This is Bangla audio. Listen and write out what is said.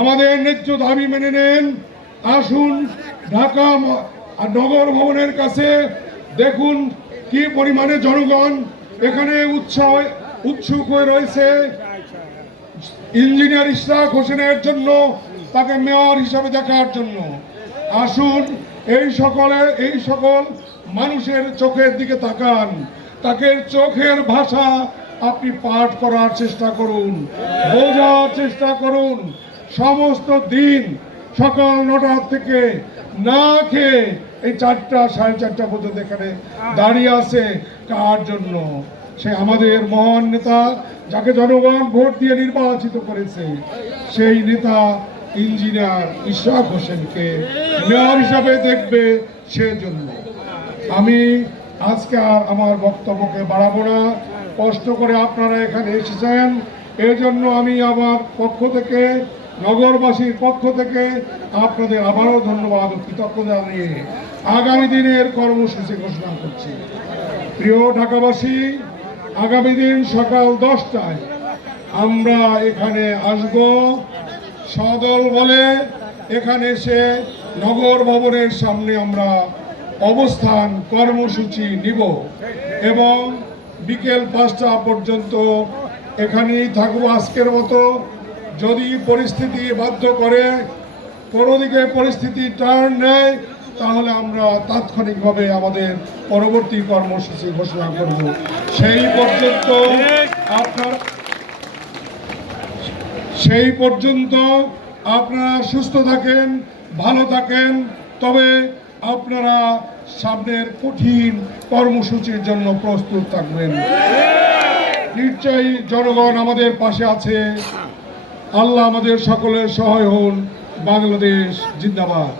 আমাদের ন্যায্য দাবি মেনে নেন। আসুন ঢাকা নগর ভবনের কাছে দেখুন কি পরিমাণে জনগণ এখানে উৎসুক হয়ে রয়েছে ইঞ্জিনিয়ার ইশরাক হোসেনের জন্য, তাকে মেয়র হিসাবে দেখার জন্য। আসুন এই সকল মানুষের চোখের দিকে তাকান, তাকে চোখের ভাষা আপনি পাঠ করার চেষ্টা করুন, বোঝার চেষ্টা করুন। সমস্ত দিন সকাল 9টা থেকে না খেয়ে এই 4টা সাড়ে 4টা পর্যন্ত এখানে দাঁড়িয়ে আছে। কার জন্য? সে আমাদের মহান নেতা, যাকে জনগণ ভোট দিয়ে নির্বাচিত করেছে, সেই নেতা ইঞ্জিনিয়ার ইশরাক হোসেনকে মেয়র হিসাবে দেখবে। সেজন্য আমি আজকে আর আমার বক্তব্যকে বাড়াবো না। কষ্ট করে আপনারা এখানে এসেছেন, এজন্য আমি আমার পক্ষ থেকে, নগরবাসীর পক্ষ থেকে আপনাদের আবারও ধন্যবাদ ও কৃতজ্ঞতা জানিয়ে আগামী দিনের কর্মসূচি ঘোষণা করছি। প্রিয় ঢাকাবাসী, আগামী দিন সকাল 10টায় আমরা এখানে আসব সদল বলে। এখানে এসে নগর ভবনের সামনে আমরা অবস্থান কর্মসূচি নিব এবং বিকেল 5টা পর্যন্ত এখানেই থাকবো আজকের মতো। যদি পরিস্থিতি বাধ্য করে, কোনো দিকে পরিস্থিতি টার্ন নেয়, তাহলে আমরা তাৎক্ষণিকভাবে আমাদের পরবর্তী কর্মসূচি ঘোষণা করব। সেই পর্যন্ত আপনারা সুস্থ থাকেন, ভালো থাকেন। তবে আপনারা সামনের কঠিন কর্মসূচির জন্য প্রস্তুত থাকবেন। নিশ্চয়ই জনগণ আমাদের পাশে আছে। আল্লাহ আমাদের সকলের সহায় হন। বাংলাদেশ জিন্দাবাদ।